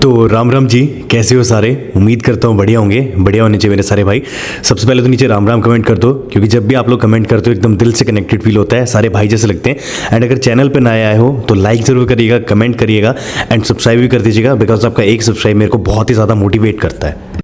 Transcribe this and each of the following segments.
तो राम राम जी, कैसे हो सारे। उम्मीद करता हूँ बढ़िया होंगे, बढ़िया होने चाहिए मेरे सारे भाई। सबसे पहले तो नीचे राम राम कमेंट कर दो, क्योंकि जब भी आप लोग कमेंट करते हो एकदम दिल से कनेक्टेड फील होता है, सारे भाई जैसे लगते हैं। एंड अगर चैनल पे नए आए हो तो लाइक ज़रूर करिएगा, कमेंट करिएगा एंड सब्सक्राइब भी कर दीजिएगा, बिकॉज आपका एक सब्सक्राइब मेरे को बहुत ही ज़्यादा मोटिवेट करता है।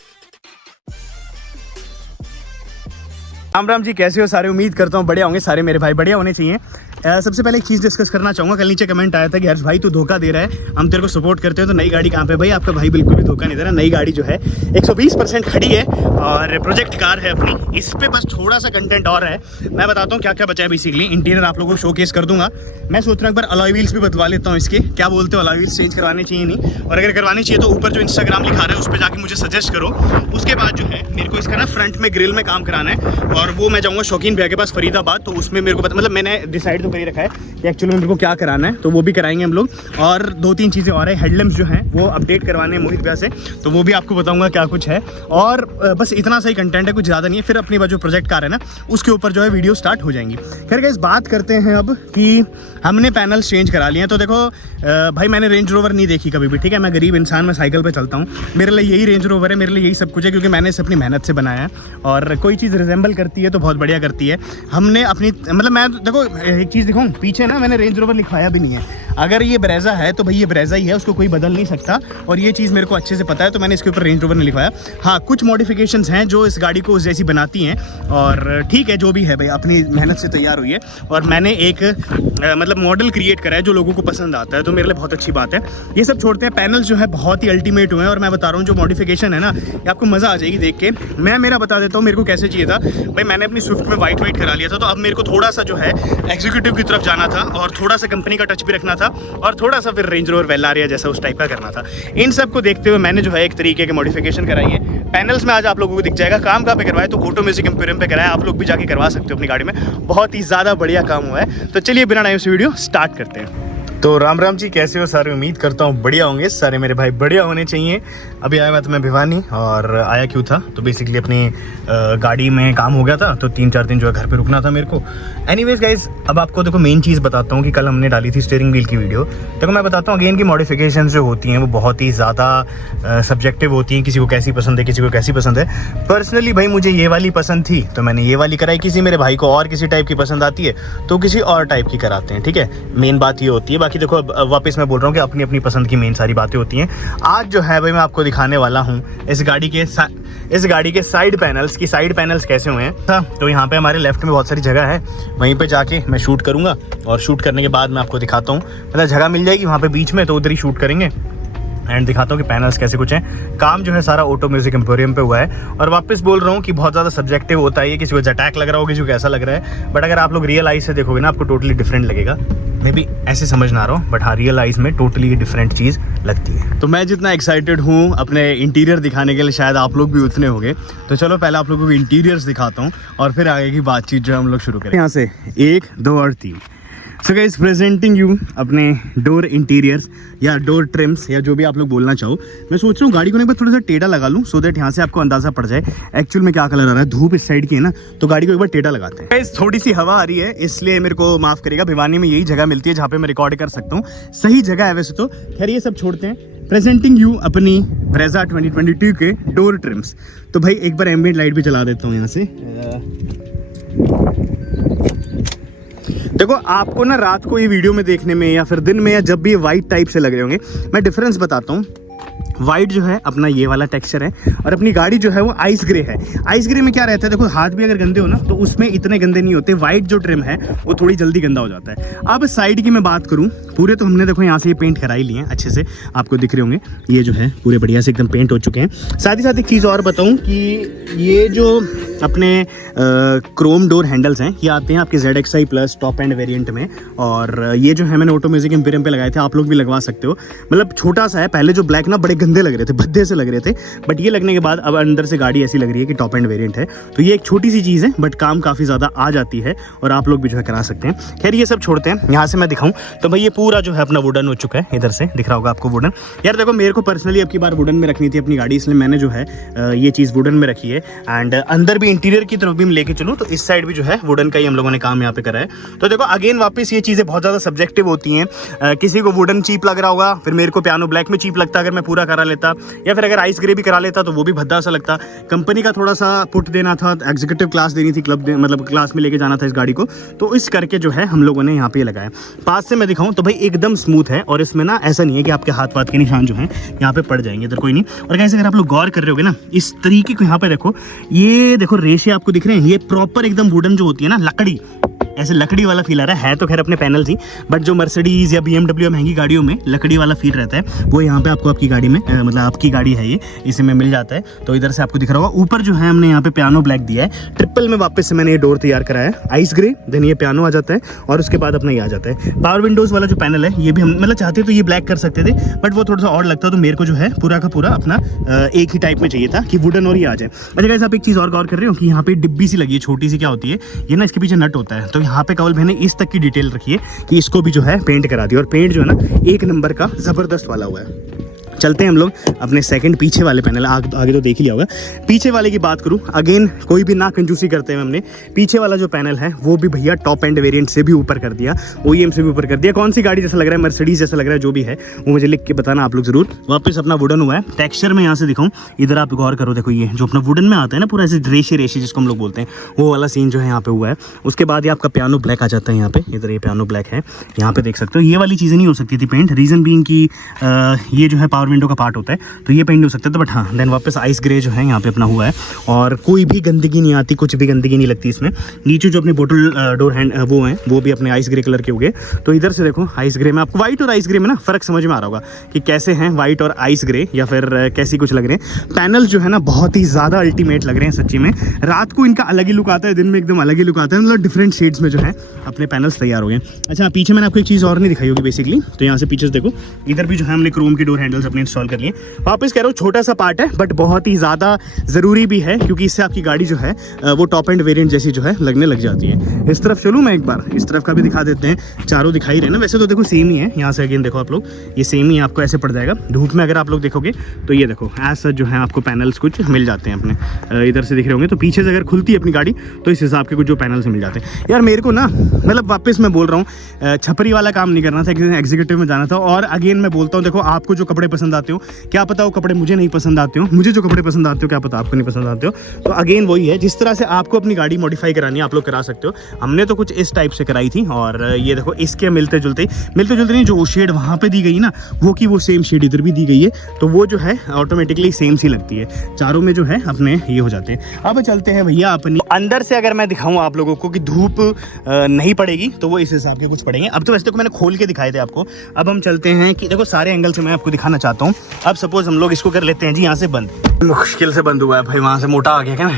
राम राम जी, कैसे हो सारे। उम्मीद करता हूँ बढ़िया होंगे सारे मेरे भाई, बढ़िया होने चाहिए। सबसे पहले एक चीज़ डिस्कस करना चाहूँगा। कल नीचे कमेंट आया था कि हर्ष भाई तू धोखा दे रहा है, हम तेरे को सपोर्ट करते हैं। तो नई गाड़ी कहाँ पे भाई, आपका भाई बिल्कुल भी धोखा नहीं दे रहा। नई गाड़ी जो है 120% खड़ी है और प्रोजेक्ट कार है अपनी। इस पर बस थोड़ा सा कंटेंट और है, मैं बताता हूँ क्या क्या बचा है। बेसिकली इंटीरियर आप लोगों को शोकेस कर दूंगा। मैं सोच रहा हूँ एक बार अलॉय व्हील्स भी बदलवा लेता हूँ इसके। क्या बोलते हो, अलॉय व्हील्स चेंज करवाने चाहिए नहीं? और अगर करवानी चाहिए तो ऊपर जो इंस्टाग्राम लिखा रहा है उस पर जाके मुझे सजेस्ट करो। उसके बाद जो है मेरे को इसका ना फ्रंट में ग्रिल में काम कराना है, और वो मैं जाऊँगा शौकीन भैया के पास फरीदाबाद। तो उसमें मेरे को पता, मतलब मैंने डिसाइड तो कर ही रखा है कि एक्चुअली मेरे को क्या कराना है, तो वो भी कराएंगे हम लोग। और 2-3 चीज़ें और है, हेडलैम्प्स जो हैं वो अपडेट करवाने हैं मोहित भैया से, तो वो भी आपको बताऊंगा क्या कुछ है। और बस इतना सही कंटेंट है, कुछ ज़्यादा नहीं है। फिर अपनी जो प्रोजेक्ट कार है ना, उसके ऊपर जो है वीडियो स्टार्ट हो जाएंगी। खैर गाइस, बात करते हैं अब कि हमने पैनल्स चेंज करा लिए हैं। तो देखो भाई, मैंने रेंज रोवर नहीं देखी कभी भी, ठीक है। मैं गरीब इंसान, मैं साइकिल पर चलता हूँ। मेरे लिए यही रेंज रोवर है, मेरे लिए यही सब कुछ है, क्योंकि मैंने इसे अपनी मेहनत से बनाया है। और कोई चीज़ रिजेंबल करती है तो बहुत बढ़िया करती है। हमने अपनी, मतलब मैं देखो एक चीज़ दिखाऊँ, पीछे ना मैंने रेंज रोवर लिखवाया भी नहीं है। अगर ये ब्रेजा है तो भाई ये ब्रेजा ही है, उसको कोई बदल नहीं सकता। और ये चीज़ मेरे को अच्छे से पता है, तो मैंने इसके ऊपर रेंज रोवर नहीं लिखवाया। हाँ, कुछ मॉडिफिकेशंस हैं जो इस गाड़ी को उस जैसी बनाती हैं, और ठीक है, जो भी है भाई अपनी मेहनत से तैयार हुई है। और मैंने एक मतलब मॉडल क्रिएट करा है जो लोगों को पसंद आता है, तो मेरे लिए बहुत अच्छी बात है। ये सब छोड़ते हैं, पैनल्स जो है बहुत ही अल्टीमेट हुए हैं। और मैं बता रहा हूँ जो मॉडिफिकेशन है ना, ये आपको मज़ा आ जाएगी देख के। मैं मेरा बता देता हूँ मेरे को कैसे चाहिए था भाई। मैंने अपनी स्विफ्ट में वाइट करा लिया था, तो अब मेरे को थोड़ा सा जो है एग्जीक्यूटिव की तरफ जाना था, और थोड़ा सा कंपनी का टच भी रखना था, और थोड़ा सा फिर रेंज रोवर वेलारिया जैसा उस टाइप का करना था। इन सब को देखते हुए मैंने जो है एक तरीके के मॉडिफिकेशन कराई है। पैनल्स में आज आप लोगों को दिख जाएगा। काम कहाँ पे करवाए, तो ऑटो म्यूजिक एम्पोरियम पे कराया। आप लोग भी जाके करवा सकते हो अपनी गाड़ी में, बहुत ही ज़्यादा बढ़िया काम हुआ है। तो चलिए बिना टाइम से वीडियो स्टार्ट करते हैं। तो राम राम जी, कैसे हो सारे। उम्मीद करता हूँ बढ़िया होंगे सारे मेरे भाई, बढ़िया होने चाहिए। अभी आया मैं भिवानी, और आया क्यों था तो बेसिकली अपनी गाड़ी में काम हो गया था, तो 3-4 दिन जो है घर पे रुकना था मेरे को। एनीवेज गाइज, अब आपको देखो मेन चीज़ बताता हूँ कि कल हमने डाली थी स्टीयरिंग व्हील की वीडियो। देखो मैं बताता हूँ अगेन की मॉडिफिकेशन जो होती हैं वो बहुत ही ज़्यादा सब्जेक्टिव होती हैं। किसी को कैसी पसंद है, किसी को कैसी पसंद है। पर्सनली भाई मुझे ये वाली पसंद थी तो मैंने ये वाली कराई। किसी मेरे भाई को और किसी टाइप की पसंद आती है तो किसी और टाइप की कराते हैं, ठीक है। मेन बात ये होती है। बाकी देखो अब वापस मैं बोल रहा हूँ कि अपनी अपनी पसंद की मेन सारी बातें होती हैं। आज जो है भाई मैं आपको दिखाने वाला हूँ इस गाड़ी के साइड पैनल्स की, साइड पैनल्स कैसे हुए हैं। तो यहाँ पे हमारे लेफ्ट में बहुत सारी जगह है, वहीं पे जाके मैं शूट करूँगा, और शूट करने के बाद मैं आपको दिखाता हूँ। मतलब जगह मिल जाएगी वहाँ पे बीच में, तो उधर ही शूट करेंगे एंड दिखाता हूँ कि पैनल्स कैसे कुछ हैं। काम जो है सारा ऑटो म्यूजिक एम्पोरियम पे हुआ है। और वापस बोल रहा हूँ कि बहुत ज़्यादा सब्जेक्टिव होता है ये, किसी को जटैक लग रहा हो, किसी को कैसा लग रहा है। बट अगर आप लोग रियल आइज से देखोगे ना, आपको टोटली डिफरेंट लगेगा। मे बी ऐसे समझ ना रहा हूँ, बट हाँ, रियल आइज में टोटली डिफरेंट चीज़ लगती है। तो मैं जितना एक्साइटेड हूँ अपने इंटीरियर दिखाने के लिए, शायद आप लोग भी उतने होंगे। तो चलो पहले आप लोगों को इंटीरियर्स दिखाता हूँ, और फिर आगे की बातचीत जो हम लोग शुरू करें। यहाँ से 1, 2 और 3। सो गाइस, प्रेजेंटिंग यू अपने डोर इंटीरियर्स या डोर ट्रिम्स, या जो भी आप लोग बोलना चाहो। मैं सोच रहा हूँ गाड़ी को एक बार थोड़ा सा टेढ़ा लगा लूँ, सो दैट यहाँ से आपको अंदाजा पड़ जाए एक्चुअल में क्या कलर आ रहा है। धूप इस साइड की है ना, तो गाड़ी को एक बार टेढ़ा लगाते हैं। गाइस, थोड़ी सी हवा आ रही है, इसलिए मेरे को माफ़ करेगा। भिवानी में यही जगह मिलती है जहाँ पे मैं रिकॉर्ड कर सकता हूँ। सही जगह है वैसे तो। खैर ये सब छोड़ते हैं। प्रेजेंटिंग यू अपनी ब्रेजा 2022 के डोर ट्रिम्स। तो भाई एक बार एम्बिएंट लाइट भी चला देता हूँ यहाँ से। देखो आपको ना रात को ये वीडियो में देखने में, या फिर दिन में, या जब भी ये वाइट टाइप से लग रहे होंगे, मैं डिफरेंस बताता हूँ। वाइट जो है अपना ये वाला टेक्सचर है, और अपनी गाड़ी जो है वो आइस ग्रे है। आइस ग्रे में क्या रहता है, देखो हाथ भी अगर गंदे हो ना तो उसमें इतने गंदे नहीं होते। वाइट जो ट्रिम है वो थोड़ी जल्दी गंदा हो जाता है। अब साइड की मैं बात करूँ, पूरे तो हमने देखो यहाँ से ये पेंट करा ही लिए हैं, अच्छे से आपको दिख रहे होंगे। ये जो है पूरे बढ़िया से एकदम पेंट हो चुके हैं। साथ ही साथ एक चीज़ और बताऊँ कि ये जो अपने क्रोम डोर हैंडल्स हैं, ये आते हैं आपके ZXi plus top end variant में। और ये जो है मैंने ऑटो म्यूजिक एम्पोरियम पे लगाए थे, आप लोग भी लगवा सकते हो। मतलब छोटा सा है, पहले जो ब्लैक ना बड़े गंदे लग रहे थे, भद्दे से लग रहे थे, बट ये लगने के बाद अब अंदर से गाड़ी ऐसी लग रही है कि टॉप एंड वेरिएंट है। तो ये एक छोटी सी चीज़ है, बट काम काफ़ी ज़्यादा आ जाती है, और आप लोग भी जो है करा सकते हैं। खैर ये सब छोड़ते हैं, यहाँ से मैं दिखाऊँ तो भाई ये पूरा जो है अपना वुडन हो चुका है। इधर से दिख रहा होगा आपको वुडन। यार देखो मेरे को पर्सनली अब की बार वुडन में रखनी थी अपनी गाड़ी, इसलिए मैंने जो है ये चीज़ वुडन में रखी है। एंड अंदर भी इंटीरियर की तरफ भी लेके चलूँ तो इस साइड भी जो है वुडन का ही हम लोगों ने काम यहाँ पे करा है। तो देखो अगेन वापस ये चीज़ें बहुत ज़्यादा सब्जेक्टिव होती हैं। किसी को वुडन चीप लग रहा होगा, फिर मेरे को पियानो ब्लैक में चीप लगता है अगर मैं पूरा करा लेता, या फिर अगर आइस ग्रे भी करा लेता तो वो भी भद्दा सा लगता। कंपनी का थोड़ा सा पुट देना था, एग्जीक्यूटिव क्लास देनी थी, मतलब क्लास में लेके जाना था इस गाड़ी को, तो इस करके जो है हम लोगों ने यहाँ पे लगाया। पास से मैं दिखाऊं तो भाई एकदम स्मूथ है, और इसमें ना ऐसा नहीं है कि आपके हाथ वाथ के निशान जो हैं यहाँ पे पड़ जाएंगे, इधर कोई नहीं। और कैसे अगर आप लोग गौर कर रहे होगे ना, इस तरीके को यहाँ पे देखो, ये देखो रेशे आपको दिख रहे हैं, ये प्रॉपर एकदम वुडन जो होती है ना, लकड़ी, ऐसे लकड़ी वाला फील आ रहा है तो खैर अपने पैनल ही, बट जो मर्सिडीज़ या BMW महंगी गाड़ियों में लकड़ी वाला फील रहता है वो यहाँ पे आपको आपकी गाड़ी में मतलब आपकी गाड़ी है ये, इसी में मिल जाता है। तो इधर से आपको दिख रहा होगा, ऊपर जो है हमने यहाँ पे पियानो ब्लैक दिया है, ट्रिपल में वापस से मैंने ये डोर तैयार कराया है, आइस ग्रे, देन ये पियानो आ जाता है, और उसके बाद अपना ये आ जाता है। पावर विंडोज़ वाला जो पैनल है ये भी हम मतलब चाहते तो ये ब्लैक कर सकते थे, बट वो थोड़ा सा और लगता, तो मेरे को जो है पूरा का पूरा अपना एक ही टाइप में चाहिए था कि वुडन और ये आ जाए। अच्छा गाइस, आप एक चीज़ और गौर कर रहे हो कि यहाँ पे डिब्बी सी लगी है छोटी सी, क्या होती है ये ना, इसके पीछे नट होता है, तो यहाँ पे कवल भाई ने इस तक की डिटेल रखी है कि इसको भी जो है पेंट करा दिया, और पेंट जो है ना एक नंबर का जबरदस्त वाला हुआ है। चलते हैं हम लोग अपने सेकंड पीछे वाले पैनल, आगे तो देख ही लिया होगा। पीछे वाले की बात करूं, अगेन कोई भी ना कंजूसी करते हुए हमने पीछे वाला जो पैनल है वो भी भैया टॉप एंड वेरिएंट से भी ऊपर कर दिया, OEM से भी ऊपर कर दिया। कौन सी गाड़ी जैसा लग रहा है, मर्सिडीज जैसा लग रहा है, जो भी है वो मुझे लिख के बताना आप लोग जरूर। वापस अपना वुडन हुआ है, टेक्सचर में यहाँ से दिखाऊं, इधर आप गौर करो, देखो ये जो अपना वुडन में आता है ना, पूरा ऐसे रेशे रेशे जिसको हम लोग बोलते हैं, वो वाला सीन जो है यहाँ पे हुआ है। उसके बाद ये आपका पियानो ब्लैक आ जाता है यहाँ पे, इधर ये पियानो ब्लैक है, यहाँ पे देख सकते हो। ये वाली चीज़ें नहीं हो सकती थी पेंट, रीज़न बीइंग कि ये जो है पावर विंडो का पार्ट होता है, तो ये पेंट नहीं हो सकता था, बट हाँ देन वापस आइस ग्रे जो है यहाँ पे अपना हुआ है, और कोई भी गंदगी नहीं आती, कुछ भी गंदगी नहीं लगती इसमें। नीचे जो अपने बोतल डोर हैंड वो हैं वो भी अपने आइस ग्रे कलर के हो गए। तो इधर से देखो आइस ग्रे में आपको व्हाइट और आइस ग्रे में ना फ़र्क समझ में आ रहा होगा कि कैसे हैं व्हाइट और आइस ग्रे, या फिर कैसी कुछ लग रहे हैं। पैनल जो है ना बहुत ही ज़्यादा अल्टीमेट लग रहे हैं सच्ची में, रात को इनका अलग ही लुक आता है, दिन में एकदम अलग ही लुक आता है, मतलब डिफरेंट शेड्स में जो है अपने पैनल्स तैयार हो गए। अच्छा, पीछे मैंने आपको एक चीज़ और नहीं दिखाई होगी बेसिकली, तो यहाँ से पीछे देखो, इधर भी जो है हमने क्रोम की डोर हैंडल्स अपने इंस्टॉल कर लिए। वापस कह रहा हूँ छोटा सा पार्ट है, बट बहुत ही ज़्यादा ज़रूरी भी है, क्योंकि इससे आपकी गाड़ी जो है वो टॉप एंड वेरिएंट जैसी जो है लगने लग जाती है। इस तरफ चलूँ मैं एक बार, इस तरफ का भी दिखा देते हैं। चारों दिखाई रहे ना, वैसे तो देखो सेम ही है, यहाँ से अगेन देखो आप लोग, ये सेम ही आपको ऐसे पड़ जाएगा। धूप में अगर आप लोग देखोगे तो ये देखो एज सच जो है आपको पैनल्स कुछ मिल जाते हैं अपने, इधर से दिख रहे होंगे। तो पीछे से अगर खुलती है अपनी गाड़ी तो इस हिसाब के कुछ जो पैनल्स मिल जाते हैं। यार मेरे को ना मतलब वापस मैं बोल रहा हूँ, छपरी वाला काम नहीं करना था, एग्जीक्यूटिव में जाना था। और अगेन मैं बोलता हूँ, देखो आपको जो कपड़े पसंद आते हो, क्या पता वो कपड़े मुझे नहीं पसंद आते हो, मुझे जो कपड़े पसंद आते हो क्या पता आपको नहीं पसंद आते हो। तो अगेन वही है, जिस तरह से आपको अपनी गाड़ी मॉडिफाई करानी है आप लोग करा सकते हो। हमने तो कुछ इस टाइप से कराई थी, और ये देखो इसके मिलते जुलते नहीं, जो शेड वहाँ पे दी गई ना वो की वो सेम शेड इधर भी दी गई है, तो वो जो है ऑटोमेटिकली सेम सी लगती है, चारों में जो है अपने ये हो जाते हैं। अब चलते हैं भैया अपनी अंदर से, अगर मैं दिखाऊं आप लोगों को कि धूप नहीं पड़ेगी तो वो इस हिसाब के कुछ पड़ेंगे। अब तो वैसे तो मैंने खोल के दिखाए थे आपको, अब हम चलते हैं कि देखो सारे एंगल से मैं आपको दिखाना चाहता हूँ। अब सपोज हम लोग इसको कर लेते हैं जी यहाँ से बंद, मुश्किल से बंद हुआ है भाई, वहाँ से मोटा आ गया क्या,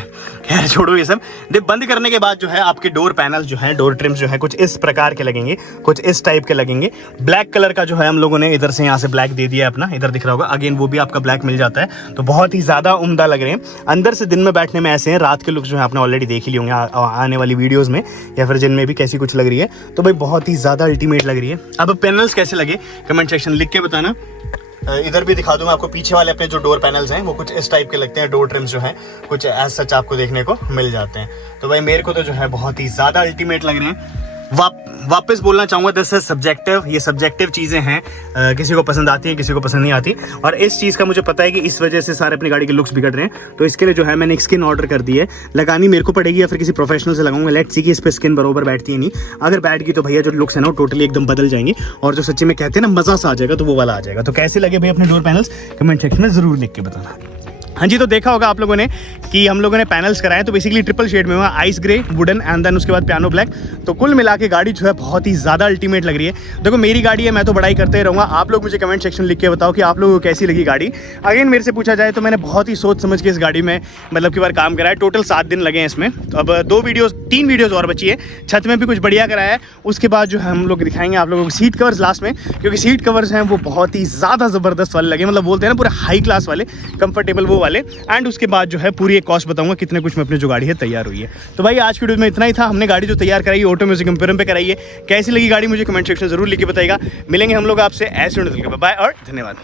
खैर छोड़ो ये सब। देख बंद करने के बाद जो है आपके डोर पैनल जो है, डोर ट्रिम्स जो है कुछ इस प्रकार के लगेंगे, कुछ इस टाइप के लगेंगे। ब्लैक कलर का जो है हम लोगों ने इधर से यहाँ से ब्लैक दे दिया अपना, इधर दिख रहा होगा, अगेन वो भी आपका ब्लैक मिल जाता है, तो बहुत ही ज़्यादा उम्दा लग रहे हैं। अंदर से दिन में बैठने में ऐसे हैं, रात के लुक जो है आपने ऑलरेडी देख ही लिए होंगे आने वाली वीडियोज़ में, या फिर जिनमें भी कैसी कुछ लग रही है, तो भाई बहुत ही ज़्यादा अल्टीमेट लग रही है। अब पैनल्स कैसे लगे कमेंट सेक्शन लिख के बताना। इधर भी दिखा दूंगा आपको, पीछे वाले अपने जो डोर पैनल्स हैं वो कुछ इस टाइप के लगते हैं, डोर ट्रिम्स जो हैं कुछ एज सच आपको देखने को मिल जाते हैं। तो भाई मेरे को तो जो है बहुत ही ज़्यादा अल्टीमेट लग रहे हैं। वापस बोलना चाहूँगा, दिस इज सब्जेक्टिव, ये सब्जेक्टिव चीज़ें हैं, किसी को पसंद आती है, किसी को पसंद नहीं आती। और इस चीज़ का मुझे पता है कि इस वजह से सारे अपनी गाड़ी के लुक्स बिगड़ रहे हैं, तो इसके लिए जो है मैंने एक स्किन ऑर्डर कर दी है। लगानी मेरे को पड़ेगी या फिर किसी प्रोफेशनल से लगाऊंगा, लेट्स सी कि इस पर स्किन बरोबर बैठती है नहीं। अगर बैठ गई तो भैया जो लुक्स है ना वो टोटली एकदम बदल जाएंगे, और जो सच्ची में कहते हैं ना मज़ा सा आ जाएगा, तो वो वाला आ जाएगा। तो कैसे लगे भाई अपने डोर पैनल्स कमेंट सेक्शन में ज़रूर लिख के बताना। हाँ जी, तो देखा होगा आप लोगों ने कि हम लोगों ने पैनल्स कराए, तो बेसिकली ट्रिपल शेड में हुआ, ice grey, wooden and then उसके बाद पियानो ब्लैक। तो कुल मिला के गाड़ी जो है बहुत ही ज़्यादा अल्टीमेट लग रही है। देखो मेरी गाड़ी है, मैं तो बड़ाई करते रहूँगा, आप लोग मुझे कमेंट सेक्शन लिख के बताओ कि आप लोगों को कैसी लगी गाड़ी। अगेन मेरे से पूछा जाए तो मैंने बहुत ही सोच समझ के इस गाड़ी में मतलब की बार काम कराया। टोटल 7 दिन लगे हैं इसमें, तो अब 3 वीडियोज़ और बची है। छत में भी कुछ बढ़िया कराया है, उसके बाद जो है हम लोग दिखाएंगे आप लोगों को सीट कवर्स लास्ट में, क्योंकि सीट कवर्स हैं वो बहुत ही ज़्यादा ज़बरदस्त वाले लगे, मतलब बोलते हैं ना पूरे हाई क्लास वाले, कंफर्टेबल वो वाले। एंड उसके बाद जो है पूरी एक कॉस्ट बताऊंगा कितने कुछ में अपनी जो गाड़ी है तैयार हुई है। तो भाई आज की वीडियो में इतना ही था। हमने गाड़ी जो तैयार कराई है ऑटो म्यूजिक एम्पोरियम पे कराई है। कैसी लगी गाड़ी मुझे कमेंट सेक्शन जरूर लिख के बताइएगा। मिलेंगे हम लोग आपसे ऐसे। बाय और धन्यवाद।